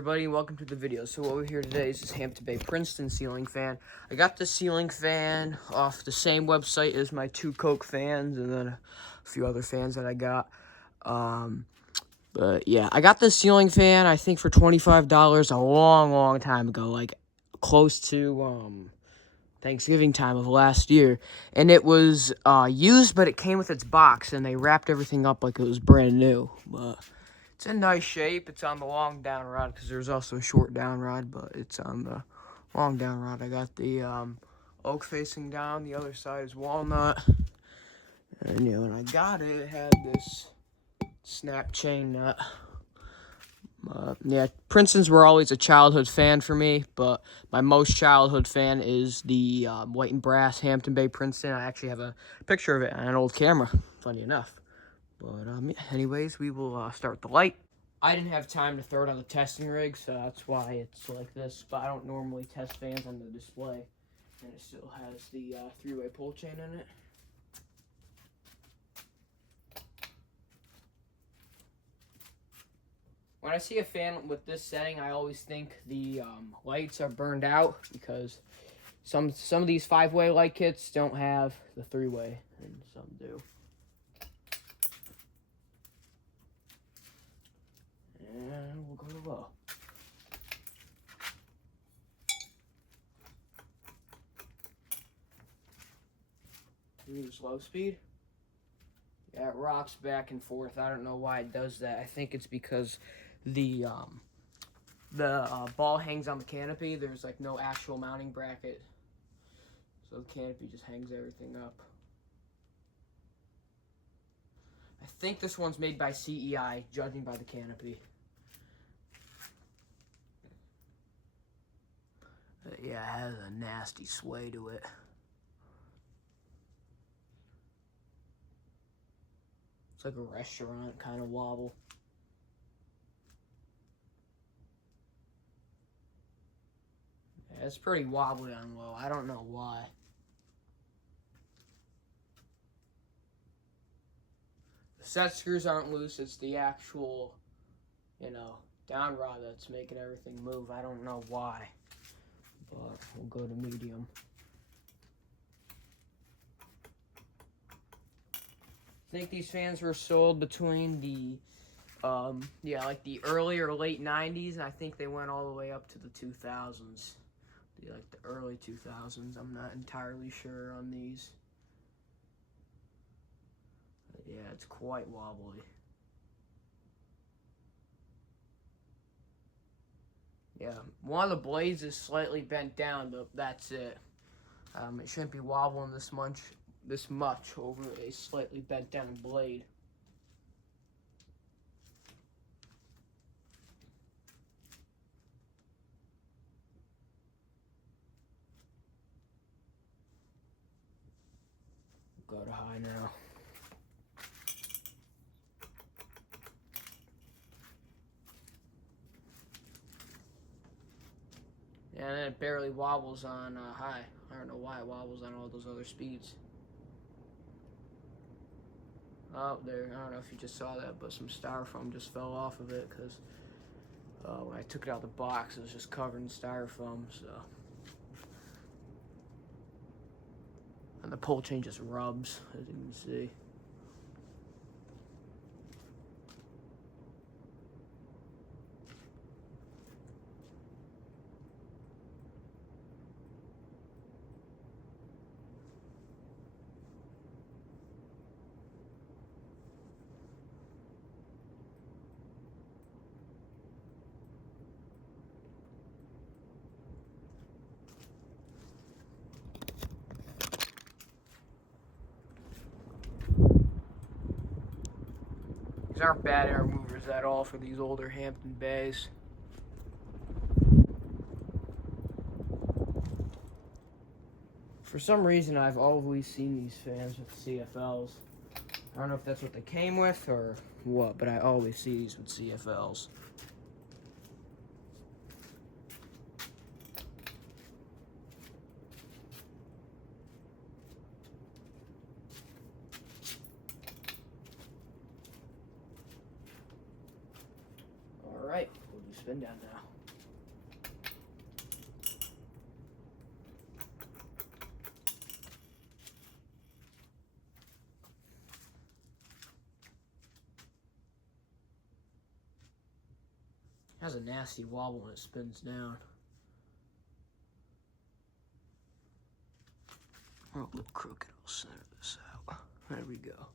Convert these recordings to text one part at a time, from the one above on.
everybody, and welcome to the video. So what we're here today is this Hampton Bay Princeton ceiling fan. I got this ceiling fan off the same website as my two Coke fans and then a few other fans that I got. But yeah, I got this ceiling fan, I think, for $25 a long time ago, like close to Thanksgiving time of last year. And it was used, but it came with its box, and they wrapped everything up like it was brand new. But it's in nice shape. It's on the long down rod because there's also a short down rod, but it's on the long down rod. I got the oak facing down. The other side is walnut. And you know, when I got it, it had this snap chain nut. Yeah, Princetons were always a childhood fan for me, but my most childhood fan is the white and brass Hampton Bay Princeton. I actually have a picture of it on an old camera, funny enough. But anyways, we will start the light. I didn't have time to throw it on the testing rig, so that's why it's like this. But I don't normally test fans on the display. And it still has the three-way pull chain in it. When I see a fan with this setting, I always think the lights are burned out because some of these five-way light kits don't have the three-way, and some do. And we'll go to low. Use low speed. Yeah, it rocks back and forth. I don't know why it does that. I think it's because the ball hangs on the canopy. There's like no actual mounting bracket, so the canopy just hangs everything up. I think this one's made by CEI, judging by the canopy. But yeah, it has a nasty sway to it. It's like a restaurant kind of wobble. Yeah, it's pretty wobbly on low. I don't know why. The set screws aren't loose. It's the actual, down rod that's making everything move. I don't know why. But we'll go to medium. I think these fans were sold between the, like the early or late 90s, and I think they went all the way up to the 2000s. Like the early 2000s. I'm not entirely sure on these. But yeah, it's quite wobbly. Yeah, one of the blades is slightly bent down, but that's it. It shouldn't be wobbling this much over a slightly bent down blade. Go to high now. Yeah, and it barely wobbles on high. I don't know why it wobbles on all those other speeds. Oh, there, I don't know if you just saw that, but some styrofoam just fell off of it because when I took it out of the box, it was just covered in styrofoam, so. And the pull chain just rubs, as you can see. These aren't bad air movers at all for these older Hampton Bays. For some reason, I've always seen these fans with CFLs. I don't know if that's what they came with or what, but I always see these with CFLs. Alright, we'll do spin down now. It has a nasty wobble when it spins down. We're a little crooked. I'll center this out. There we go.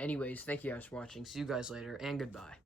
Anyways, thank you guys for watching. See you guys later, and goodbye.